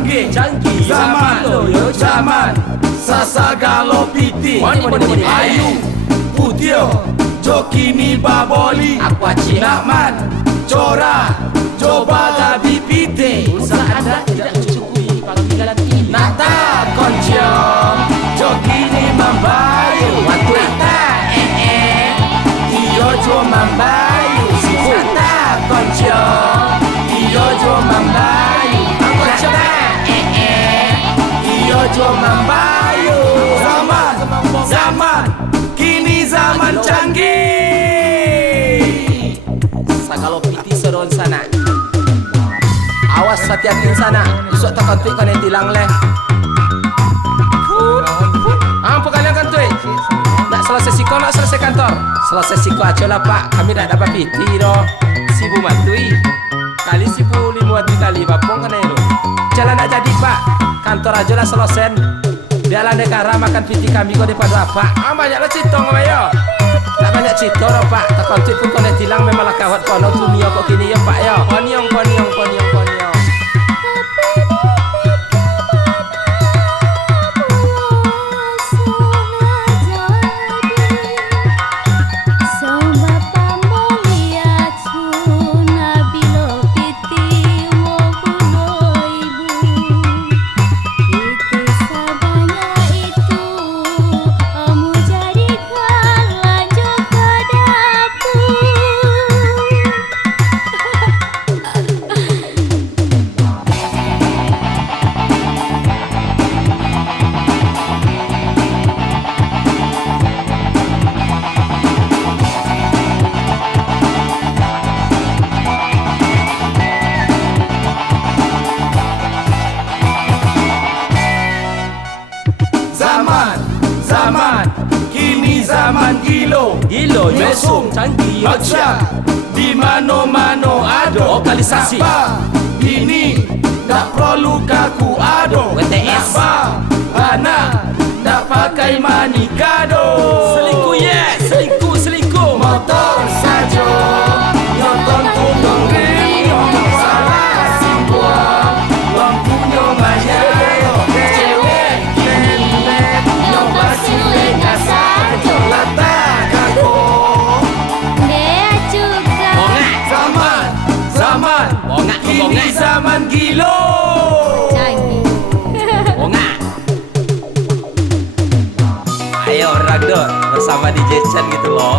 canggih, zaman loyo zaman sasagalo piti ayu putio jokini baboli nakman cora coba gabi piti Usaha Anda tidak mencukupi panggilan ini. nata konciong jokini mambayu nata iyo jo mambayu nata konciong iyo jo mambayu nata iyo jo mambayu zaman kini zaman canggih Sagalo piti seron sana. Awas hati-hati sana. Usuk tak kantuk kan yang tilang leh. Apa kalian kantuk? Nak selesai siko, nak selesai kantor. Selesai siko aja lah pak. Kami tak dapat piti doh. Sibu matui. Kali sibu limuati kali bapong kan elo. Jalan nak jadi pak. Kantor aja lah selesai. Biarlah negara makan piti kami kau depan apa? Banyaklah citong ayo. Tak banyak cito roh pak. Tak kontik pun kau tilang memang lah kawat kono dunia kok kini ya pak ya. Konyong. Zaman kini zaman gilo mesum canggih Baca di mano-mano ado Lokalisasi. Napa ini tak perlu kaku ado WTS. Napa anak tak pakai manikado Selingkuh yes. Selingkuh Motor saja nonton tunong rim salah simbuang lampunya banyak cewek kemet nyoba sile kasar lata kago zaman kini zaman gilo Ayo Ragdo bersama DJ Chan gitu loh.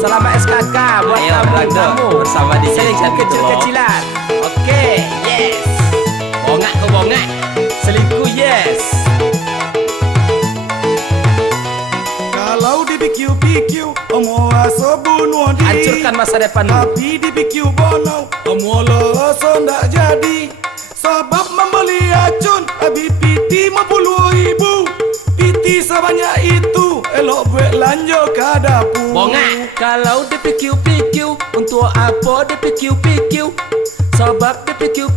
Selama SKK buat Ayo, tamu Ragdo, kamu bersama DJ Chan gitu loh. kecil-kecilan. Oke, yes. Bongak. Selingkuh yes. Kalau di PQ omo aso bunuh diri Hancurkan masa depanmu. Tapi di PQ bono omo loso ndak jadi Sebab membeli racun Abi piti 50.000 Piti sebanyak itu Elok buat lanjut ke dapur Bongak. Kalau di PQ untuk apa di PQ Sebab di PQ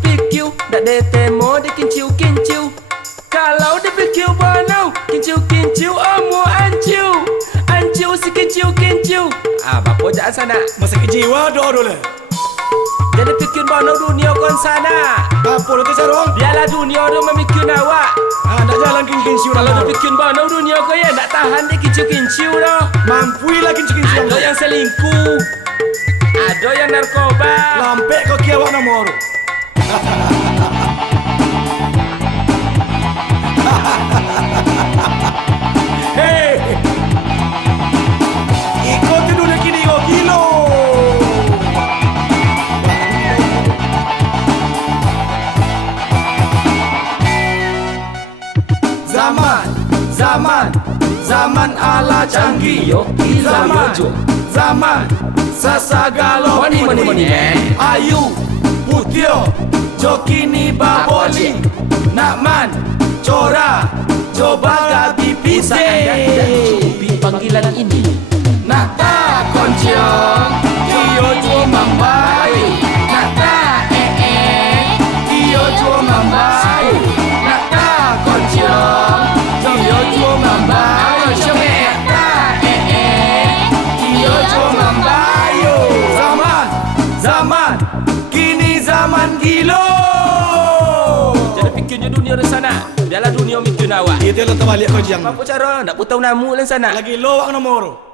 ndak ada temo di kinciu Kalau di PQ bono kinciu omo anciu si kinciu bapak jangan sana. Masa kejiwa dulu Jadi pikir bono dunia kon sana. Apa itu sarong? Biarlah dunia tu memikir awak. Ndak jalan kinciu Kalau dipikir bono dunia kau ya ndak tahan di kinciu dah. Mampu lah kinciu Ada yang selingkuh, ada yang narkoba. Lampe kau kiawak nomor Hei ikuti dunia kini kau gilo Zaman ala canggih Zaman sasagalo Money, ayu putio jokini baboli nakman cora coba gabi Usaha Anda tidak pise mencukupi panggilan ini. nata konciong iyo juo mambayu nata iyo juo mambayu nata konciong iyo juo mambayu nata iyo juo mambayu zaman kini zaman gilo dunia di sana. Biarlah dunia mikir awak. Itu lah terbalik kau jang. Apa cara? Nak putau namu lang sana. Lagi lowak nomor.